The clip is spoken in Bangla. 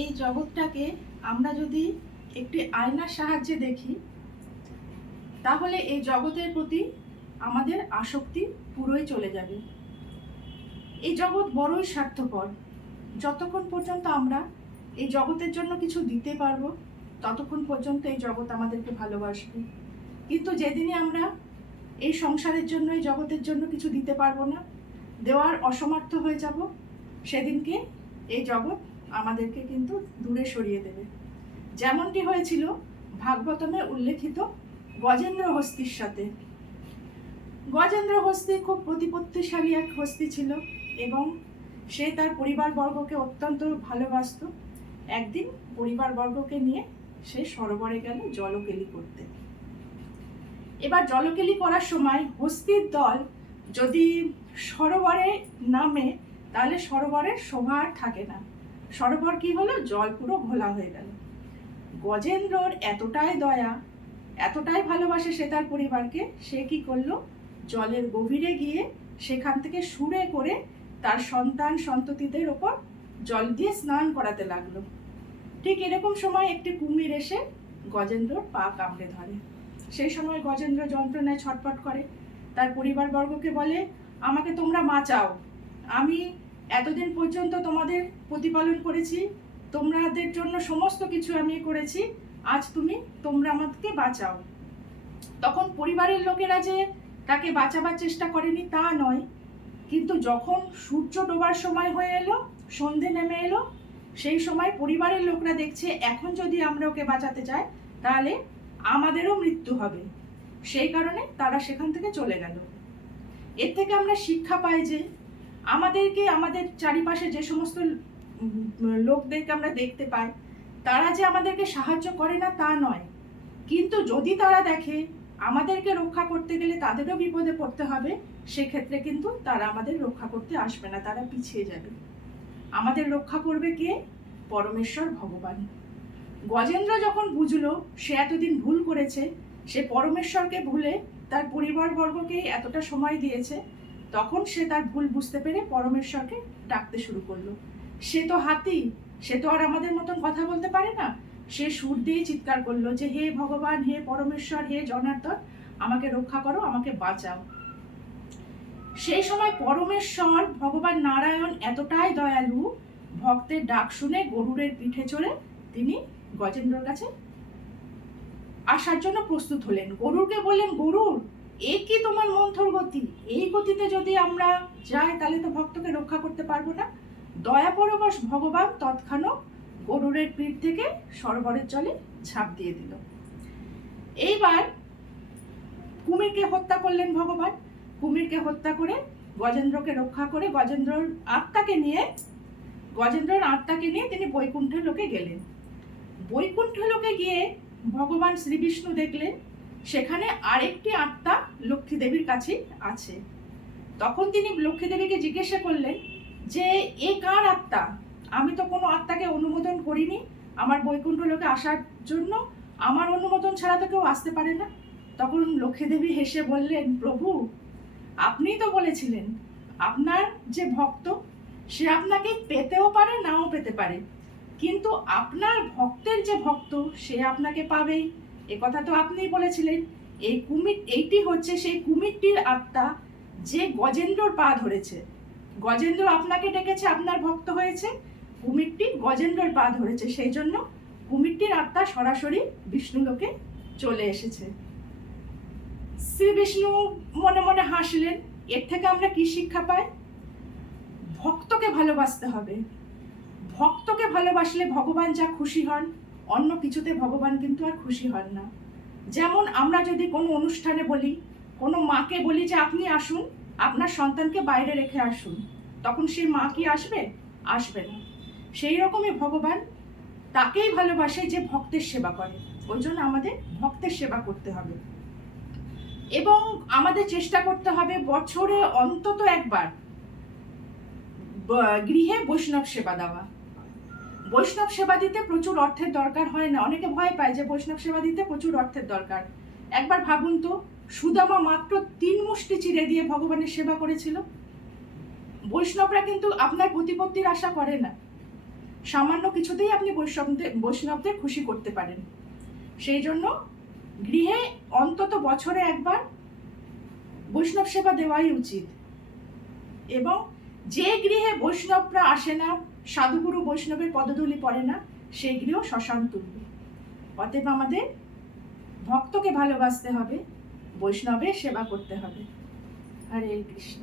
এই জগৎটাকে আমরা যদি একটি আয়নার সাহায্যে দেখি, তাহলে এই জগতের প্রতি আমাদের আসক্তি পুরোই চলে যাবে। এই জগৎ বড়ই স্বার্থপর। যতক্ষণ পর্যন্ত আমরা এই জগতের জন্য কিছু দিতে পারব, ততক্ষণ পর্যন্ত এই জগৎ আমাদেরকে ভালোবাসবে। কিন্তু যেদিনই আমরা এই সংসারের জন্য, এই জগতের জন্য কিছু দিতে পারব না, দেওয়ার অসমর্থ হয়ে যাব, সেদিনকে এই জগৎ আমাদেরকে কিন্তু দূরে সরিয়ে দেবে। যেমনটি হয়েছিল ভাগবতমে উল্লেখিত গজেন্দ্র হস্তির সাথে। গজেন্দ্র হস্তি খুব প্রতিপত্তিশালী এক হস্তি ছিল এবং সে তার পরিবারবর্গকে অত্যন্ত ভালোবাসতো। একদিন পরিবারবর্গকে নিয়ে সে সরোবরে গেল জলকেলি করতে। এবার জলকেলি করার সময় হস্তির দল যদি সরোবরে নামে, তাহলে সরোবরের শোভা আর থাকে না। সরোবর কি হলো? জল পুরো ঘোলা হয়ে গেল। গজেন্দ্রর এতটাই দয়া, এতটাই ভালোবাসে সে তার পরিবারকে, সে কি করল? জলের গভীরে গিয়ে সেখান থেকে সুরে করে তার সন্তান সন্ততিদের ওপর জল দিয়ে স্নান করাতে লাগল। ঠিক এরকম সময় একটি কুমির এসে গজেন্দ্রর পা কামড়ে ধরে। সেই সময় গজেন্দ্র যন্ত্রণায় ছটফট করে। তার পরিবারবর্গকে বলে, আমাকে তোমরা বাঁচাও। আমি এতদিন পর্যন্ত তোমাদের প্রতিপালন করেছি, তোমাদের জন্য সমস্ত কিছু আমি করেছি, আজ তুমি, তোমরা আমাকে বাঁচাও। তখন পরিবারের লোকেরা যে তাকে বাঁচাবার চেষ্টা করেনি তা নয়, কিন্তু যখন সূর্য ডোবার সময় হয়ে এলো, সন্ধে নেমে এলো, সেই সময় পরিবারের লোকরা দেখছে, এখন যদি আমরা ওকে বাঁচাতে যাই তাহলে আমাদেরও মৃত্যু হবে। সেই কারণে তারা সেখান থেকে চলে গেল। এর থেকে আমরা শিক্ষা পাই যে আমাদেরকে, আমাদের চারিপাশে যে সমস্ত লোকদেরকে আমরা দেখতে পাই, তারা যে আমাদেরকে সাহায্য করে না তা নয়। কিন্তু যদি তারা দেখে আমাদেরকে রক্ষা করতে গেলে তাদেরও বিপদে পড়তে হবে, সেক্ষেত্রে কিন্তু তারা আমাদের রক্ষা করতে আসবে না, তারা পিছিয়ে যাবে। আমাদের রক্ষা করবে কে? পরমেশ্বর ভগবান। গজেন্দ্র যখন বুঝলো সে এতদিন ভুল করেছে, সে পরমেশ্বরকে ভুলে তার পরিবারবর্গকে এতটা সময় দিয়েছে তখন সে তার ভুল বুঝতে পেরে পরমেশ্বরকে ডাকতে শুরু করল। সে তো হাতি, সে তো আর আমাদের মতন কথা বলতে পারে না। সে সুর দিয়ে চিৎকার করল যে, হে ভগবান, হে পরমেশ্বর, হে জনার্দন, আমাকে রক্ষা করো, আমাকে বাঁচাও। সেই সময় পরমেশ্বর, ভগবান নারায়ণ এতটাই দয়ালু, ভক্তের ডাক শুনে গরুরের পিঠে চড়ে তিনি গজেন্দ্রর কাছে আসার জন্য প্রস্তুত হলেন। গরুরকে বললেন গরুর এ কি তোমার মন্থর গতি? এই গতিতে যদি আমরা যাই, তাহলে তো ভক্তকে রক্ষা করতে পারব না। দয়া পরবশ ভগবান তৎক্ষণাৎ গরুরের পিঠ থেকে সরোবরের জলে ঝাঁপ দিয়ে দিল। এইবার কুমিরকে হত্যা করলেন ভগবান। কুমিরকে হত্যা করে গজেন্দ্রকে রক্ষা করে গজেন্দ্রর আত্মাকে নিয়ে, গজেন্দ্রর আত্মাকে নিয়ে তিনি বৈকুণ্ঠ লোকে গেলেন। বৈকুণ্ঠ লোকে গিয়ে ভগবান শ্রীবিষ্ণু দেখলেন। সেখানে আরেকটি আত্মা লক্ষ্মী দেবীর কাছে আছে। তখন তিনি লক্ষ্মী দেবীকে জিজ্ঞাসা করলেন, যে এ কার আত্মা? আমি তো কোনো আত্মাকে অনুমোদন করিনি। আমার বৈকুণ্ঠ লোকে আসার জন্য আমার অনুমোদন ছাড়া তো কেউ আসতে পারে না। তখন লক্ষ্মী দেবী হেসে বললেন, প্রভু আপনিই তো বলেছিলেন, আপনার যে ভক্ত, সে আপনাকে পেতেও পারে, নাও পেতে পারে। কিন্তু আপনার ভক্তের যে ভক্ত, সে আপনাকে পাবেই। এ কথা তো আপনিই বলেছিলেন। এই কুমির, এইটি হচ্ছে সেই কুমিরটির আত্মা যে গজেন্দ্রর পা ধরেছে। গজেন্দ্র আপনাকে ডেকেছে, আপনার ভক্ত হয়েছে। কুমিরটি গজেন্দ্রর পা ধরেছে, সেই জন্য কুমিরটির আত্মা সরাসরি বিষ্ণুলোকে চলে এসেছে। শ্রী বিষ্ণু মনে মনে হাসলেন, এর থেকে আমরা কি শিক্ষা পাই? ভক্তকে ভালোবাসতে হবে। ভক্তকে ভালোবাসলে ভগবান যা খুশি হন অন্য কিছুতে ভগবান কিন্তু আর খুশি হন না। যেমন আমরা যদি কোনো অনুষ্ঠানে বলি, কোনো মাকে বলি যে, আপনি আসুন, আপনার সন্তানকে বাইরে রেখে আসুন। তখন সেই মা কি আসবে? আসবে না। সেই রকমই ভগবান তাকেই ভালোবাসে যে ভক্তের সেবা করে। ওই জন্য আমাদের ভক্তের সেবা করতে হবে। এবং আমাদের চেষ্টা করতে হবে বছরে অন্তত একবার গৃহে বৈষ্ণব সেবা দেওয়া। বৈষ্ণব সেবা দিতে প্রচুর অর্থের দরকার হয় না। অনেকে ভয় পায় যে বৈষ্ণব সেবা দিতে প্রচুর অর্থের দরকার। একবার ভাবুন তো, সুদামা মাত্র তিন মুষ্টি চিড়ে দিয়ে ভগবানের সেবা করেছিল। বৈষ্ণবরা কিন্তু আপনার প্রতিপত্তির আশা করে না। সামান্য কিছুতেই আপনি বৈষ্ণবদের বৈষ্ণবদের খুশি করতে পারেন। সেই জন্য গৃহে অন্তত বছরে একবার বৈষ্ণব সেবা দেওয়াই উচিত। এবং যে গৃহে বৈষ্ণবরা আসে না সাধুগুরু বৈষ্ণবের পদধূলি পড়ে না সেইগুলিও শ্মশান তুলবে অতএব আমাদের ভক্তকে ভালোবাসতে হবে, বৈষ্ণবের সেবা করতে হবে। হরে কৃষ্ণ।